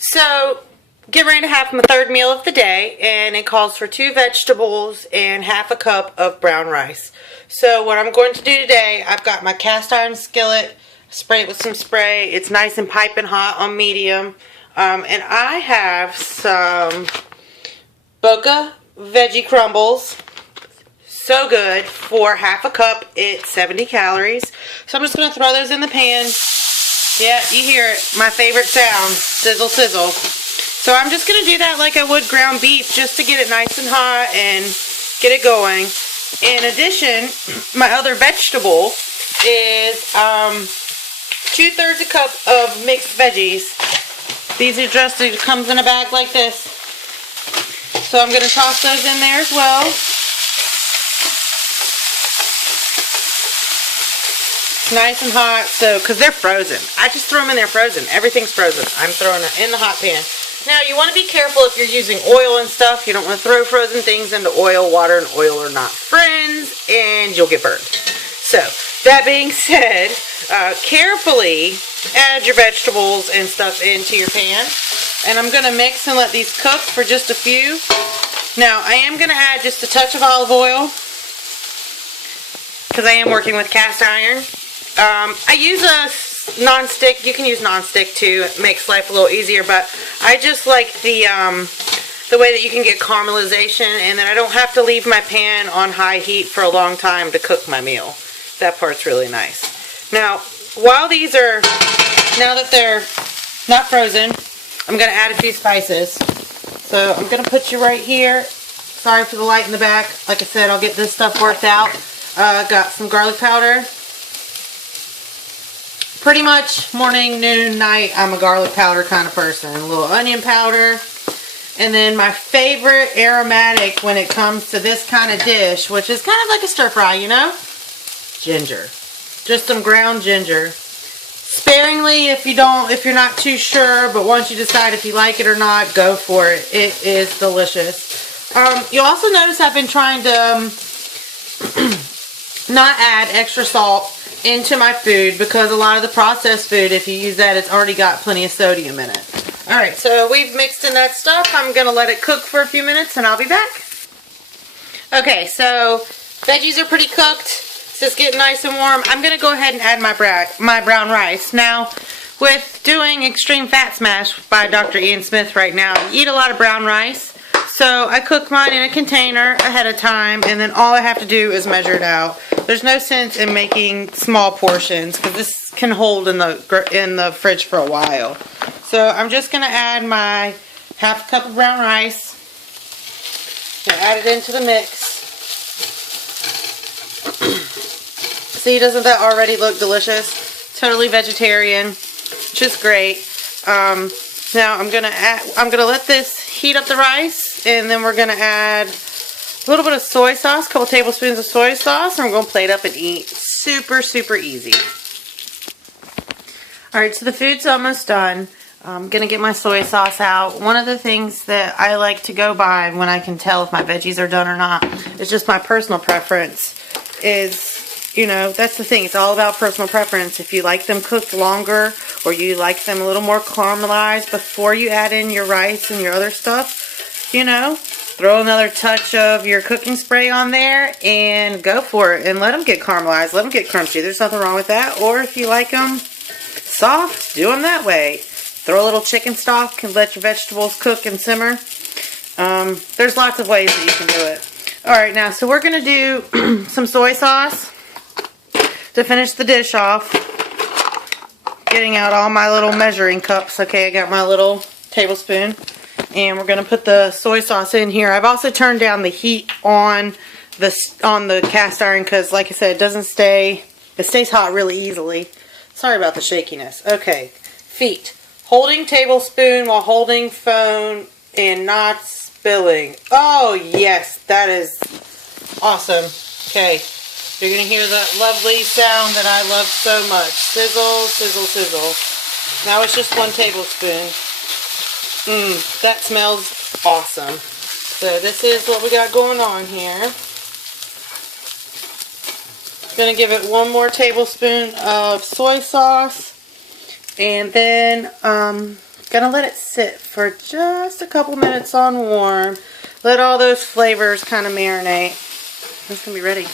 So, get ready to have my third meal of the day, and it calls for 2 vegetables and half a cup of brown rice. So what I'm going to do today, I've got my cast iron skillet, spray it with some spray. It's nice and piping hot on medium. And I have some Boca veggie crumbles. So good. For half a cup, it's 70 calories. So I'm just going to throw those in the pan. Yeah, you hear it. My favorite sound. Sizzle, sizzle. So I'm just going to do that like I would ground beef, just to get it nice and hot and get it going. In addition, my other vegetable is 2/3 a cup of mixed veggies. These are just, it comes in a bag like this. So I'm going to toss those in there as well. Nice and hot, so, because they're frozen. I just throw them in there frozen. Everything's frozen. I'm throwing it in the hot pan. Now, you want to be careful if you're using oil and stuff. You don't want to throw frozen things into oil. Water and oil are not friends, and you'll get burned. So, that being said, carefully add your vegetables and stuff into your pan. And I'm going to mix and let these cook for just a few. Now, I am going to add just a touch of olive oil, because I am working with cast iron. I use a non-stick. You can use non-stick too. It makes life a little easier, but I just like the way that you can get caramelization, and then I don't have to leave my pan on high heat for a long time to cook my meal. That part's really nice. Now, while these are, now that they're not frozen, I'm going to add a few spices. So I'm going to put you right here. Sorry for the light in the back. Like I said, I'll get this stuff worked out. Got some garlic powder. Pretty much morning, noon, night, I'm a garlic powder kind of person. A little onion powder. And then my favorite aromatic when it comes to this kind of dish, which is kind of like a stir fry, you know? Ginger. Just some ground ginger. Sparingly if you're not too sure, but once you decide if you like it or not, go for it. It is delicious. You'll also notice I've been trying to not add extra salt into my food, because a lot of the processed food, if you use that, it's already got plenty of sodium in it. Alright, so we've mixed in that stuff. I'm going to let it cook for a few minutes and I'll be back. Okay, so veggies are pretty cooked. It's just getting nice and warm. I'm going to go ahead and add my brown rice. Now, with doing Extreme Fat Smash by Dr. Ian Smith right now, I eat a lot of brown rice. So I cook mine in a container ahead of time, and then all I have to do is measure it out. There's no sense in making small portions, because this can hold in the fridge for a while. So I'm just going to add my half cup of brown rice. And add it into the mix. See, doesn't that already look delicious? Totally vegetarian, which is great. Now I'm gonna let this heat up the rice, and then we're gonna add a little bit of soy sauce, a couple tablespoons of soy sauce, and we're gonna plate up and eat. Super, super easy. Alright, so the food's almost done. I'm gonna get my soy sauce out. One of the things that I like to go by when I can tell if my veggies are done or not, it's just my personal preference, is, you know, that's the thing. It's all about personal preference. If you like them cooked longer, or you like them a little more caramelized before you add in your rice and your other stuff, you know, throw another touch of your cooking spray on there and go for it. And let them get caramelized. Let them get crunchy. There's nothing wrong with that. Or if you like them soft, do them that way. Throw a little chicken stock and let your vegetables cook and simmer. There's lots of ways that you can do it. Alright, now, so we're going to do some soy sauce to finish the dish off. Getting out all my little measuring cups. Okay, I got my little tablespoon. And we're going to put the soy sauce in here. I've also turned down the heat on the cast iron, because, like I said, it stays hot really easily. Sorry about the shakiness. Okay, feet. Holding tablespoon while holding phone and not spilling. Oh, yes, that is awesome. Okay. You're going to hear that lovely sound that I love so much. Sizzle, sizzle, sizzle. Now it's just 1 tablespoon. That smells awesome. So this is what we got going on here. Going to give it 1 more tablespoon of soy sauce. And then Gonna let it sit for just a couple minutes on warm. Let all those flavors kind of marinate. It's gonna be ready.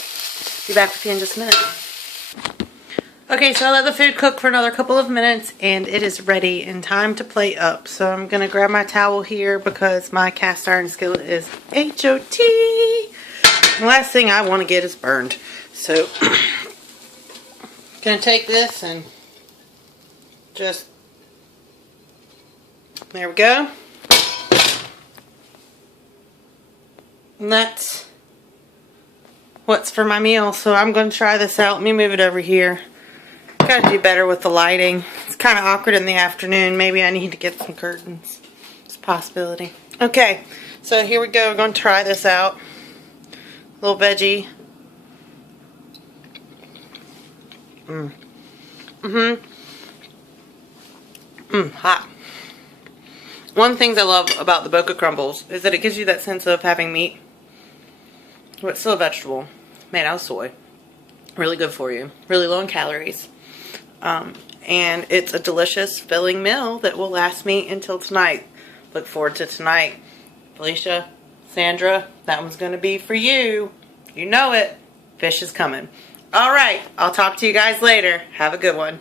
Be back with you in just a minute. Okay, so I let the food cook for another couple of minutes and it is ready and time to plate up. So I'm gonna grab my towel here because my cast iron skillet is HOT. The last thing I want to get is burned. So gonna take this and just, there we go. And that's what's for my meal. So I'm going to try this out. Let me move it over here. Gotta do better with the lighting. It's kind of awkward in the afternoon. Maybe I need to get some curtains. It's a possibility. Okay, so here we go. We're going to try this out. Little veggie. Hot. One of the things I love about the Boca Crumbles is that it gives you that sense of having meat, but it's still a vegetable made out of soy. Really good for you. Really low in calories. And it's a delicious filling meal that will last me until tonight. Look forward to tonight. Felicia, Sandra, that one's going to be for you. You know it. Fish is coming. Alright, I'll talk to you guys later. Have a good one.